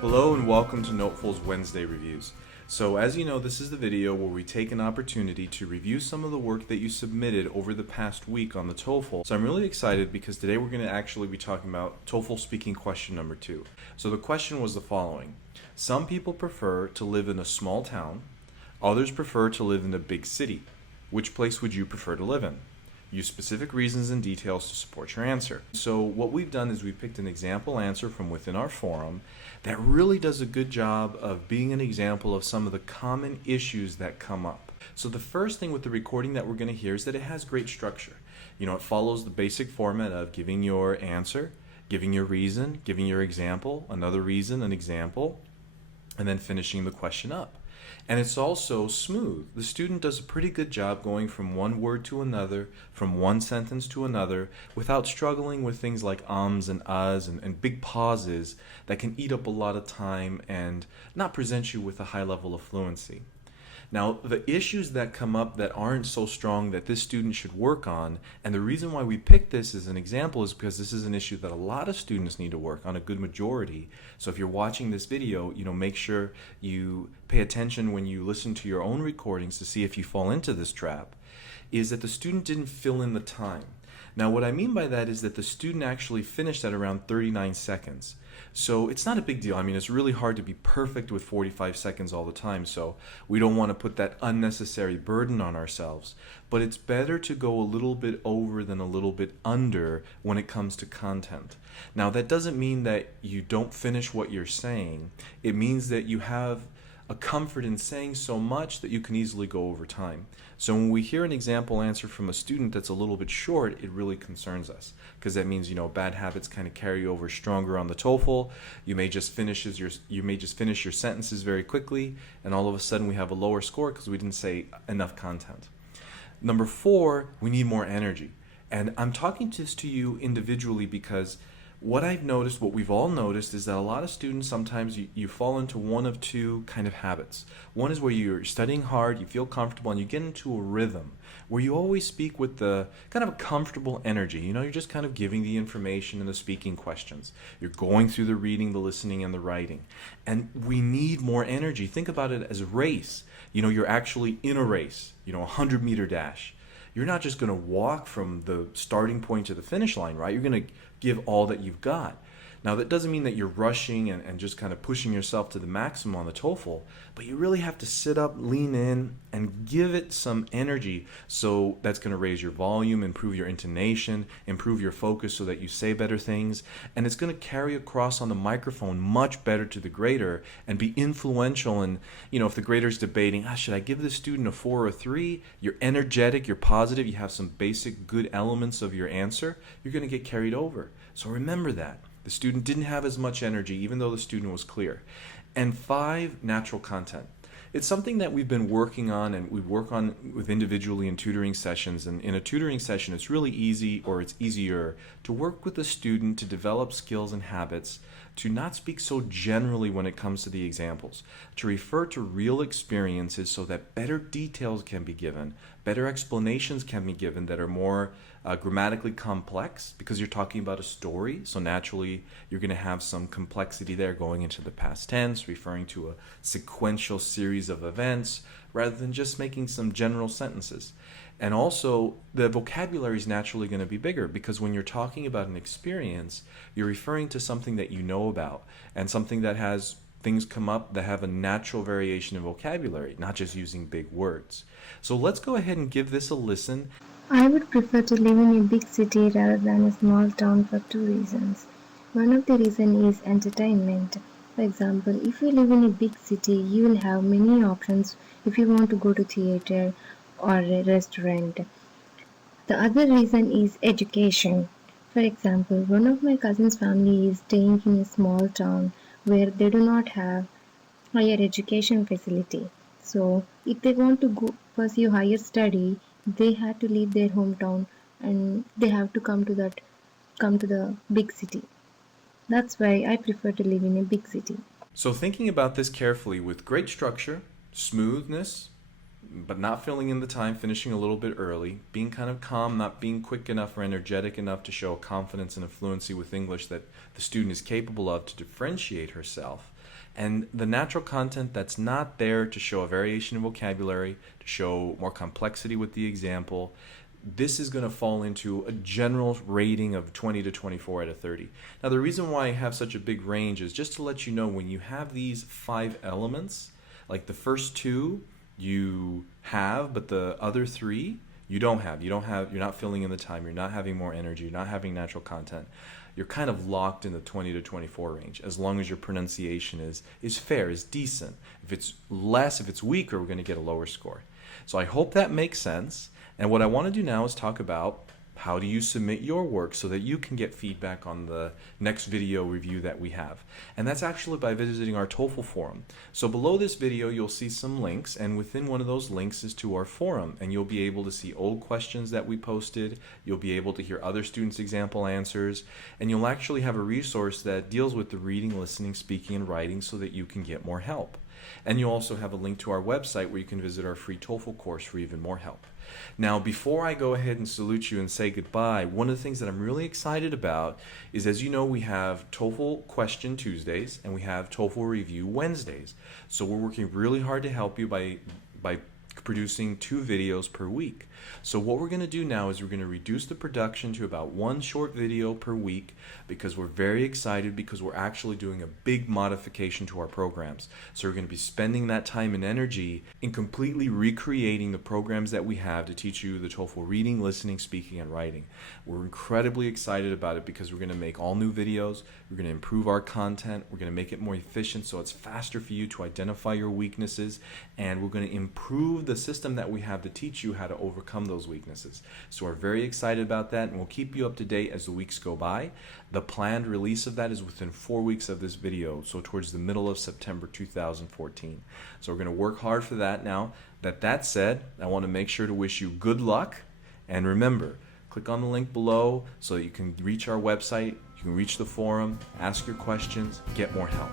Hello and welcome to NoteFull's Wednesday Reviews. So as you know, this is the video where we take an opportunity to review some of the work that you submitted over the past week on the TOEFL. So I'm really excited because today we're going to actually be talking about TOEFL speaking question number 2. So the question was the following. Some people prefer to live in a small town, others prefer to live in a big city. Which place would you prefer to live in? Use specific reasons and details to support your answer. So what we've done is we've picked an example answer from within our forum that really does a good job of being an example of some of the common issues that come up. So the first thing with the recording that we're going to hear is that it has great structure. It follows the basic format of giving your answer, giving your reason, giving your example, another reason, an example, and then finishing the question up. And it's also smooth. The student does a pretty good job going from one word to another, from one sentence to another, without struggling with things like ums and uhs and big pauses that can eat up a lot of time and not present you with a high level of fluency. Now, the issues that come up that aren't so strong that this student should work on, and the reason why we picked this as an example is because this is an issue that a lot of students need to work on, a good majority. So if you're watching this video, make sure you pay attention when you listen to your own recordings to see if you fall into this trap, is that the student didn't fill in the time. Now, what I mean by that is that the student actually finished at around 39 seconds. So it's not a big deal. It's really hard to be perfect with 45 seconds all the time, so we don't want to put that unnecessary burden on ourselves. But it's better to go a little bit over than a little bit under when it comes to content. Now, that doesn't mean that you don't finish what you're saying. It means that you have a comfort in saying so much that you can easily go over time. So when we hear an example answer from a student that's a little bit short, it really concerns us, because that means bad habits kind of carry over stronger on the TOEFL. You may just finish your sentences very quickly, and all of a sudden we have a lower score because we didn't say enough content. Number 4, we need more energy. And I'm talking this to you individually because what I've noticed, what we've all noticed, is that a lot of students, sometimes you fall into one of two kind of habits. One is where you're studying hard, you feel comfortable, and you get into a rhythm where you always speak with the kind of a comfortable energy. You're just kind of giving the information and the speaking questions. You're going through the reading, the listening, and the writing. And we need more energy. Think about it as a race. You're actually in a race, a 100-meter dash. You're not just going to walk from the starting point to the finish line, right? You're going to give all that you've got. Now, that doesn't mean that you're rushing and just kind of pushing yourself to the maximum on the TOEFL, but you really have to sit up, lean in, and give it some energy. So that's going to raise your volume, improve your intonation, improve your focus so that you say better things, and it's going to carry across on the microphone much better to the grader and be influential. And, if the grader's debating, should I give this student a 4 or a 3? You're energetic, you're positive, you have some basic good elements of your answer, you're going to get carried over. So remember that. The student didn't have as much energy, even though the student was clear. And 5, natural content. It's something that we've been working on, and we work on with individually in tutoring sessions. And in a tutoring session, it's really easy, or it's easier, to work with the student to develop skills and habits, to not speak so generally when it comes to the examples, to refer to real experiences so that better details can be given, better explanations can be given that are more grammatically complex, because you're talking about a story, so naturally you're going to have some complexity there going into the past tense, referring to a sequential series of events, rather than just making some general sentences. And also, the vocabulary is naturally going to be bigger, because when you're talking about an experience, you're referring to something that you know about, and something that has things come up that have a natural variation in vocabulary, not just using big words. So let's go ahead and give this a listen. I would prefer to live in a big city rather than a small town for 2 reasons. One of the reasons is entertainment. For example, if you live in a big city, you will have many options if you want to go to theater or a restaurant. The other reason is education. For example, one of my cousin's family is staying in a small town where they do not have higher education facility. So if they want to go pursue higher study, they had to leave their hometown and they have to come to the big city. That's why I prefer to live in a big city. So thinking about this carefully with great structure, smoothness, but not filling in the time, finishing a little bit early, being kind of calm, not being quick enough or energetic enough to show confidence and a fluency with English that the student is capable of to differentiate herself, And the natural content that's not there to show a variation in vocabulary, to show more complexity with the example, this is going to fall into a general rating of 20 to 24 out of 30. Now, the reason why I have such a big range is just to let you know when you have these 5 elements, like the first 2 you have, but the other 3 you don't have. You're not filling in the time. You're not having more energy. You're not having natural content. You're kind of locked in the 20 to 24 range as long as your pronunciation is fair, is decent. If it's less, if it's weaker, we're going to get a lower score. So I hope that makes sense. And what I want to do now is talk about how do you submit your work so that you can get feedback on the next video review that we have. And that's actually by visiting our TOEFL forum. So below this video, you'll see some links, and within one of those links is to our forum, and you'll be able to see old questions that we posted. You'll be able to hear other students' example answers, and you'll actually have a resource that deals with the reading, listening, speaking, and writing so that you can get more help. And you'll also have a link to our website where you can visit our free TOEFL course for even more help. Now, before I go ahead and salute you and say goodbye, one of the things that I'm really excited about is, as you know, we have TOEFL Question Tuesdays and we have TOEFL Review Wednesdays. So we're working really hard to help you by producing 2 videos per week. So what we're going to do now is we're going to reduce the production to about 1 short video per week because we're very excited because we're actually doing a big modification to our programs. So we're going to be spending that time and energy in completely recreating the programs that we have to teach you the TOEFL reading, listening, speaking, and writing. We're incredibly excited about it because we're going to make all new videos, we're going to improve our content, we're going to make it more efficient so it's faster for you to identify your weaknesses, and we're going to improve the system that we have to teach you how to overcome those weaknesses. So we're very excited about that, and we'll keep you up to date as the weeks go by. The planned release of that is within 4 weeks of this video, so towards the middle of September 2014. So we're going to work hard for that. Now, that said, I want to make sure to wish you good luck, and remember, click on the link below so that you can reach our website, you can reach the forum, ask your questions, get more help.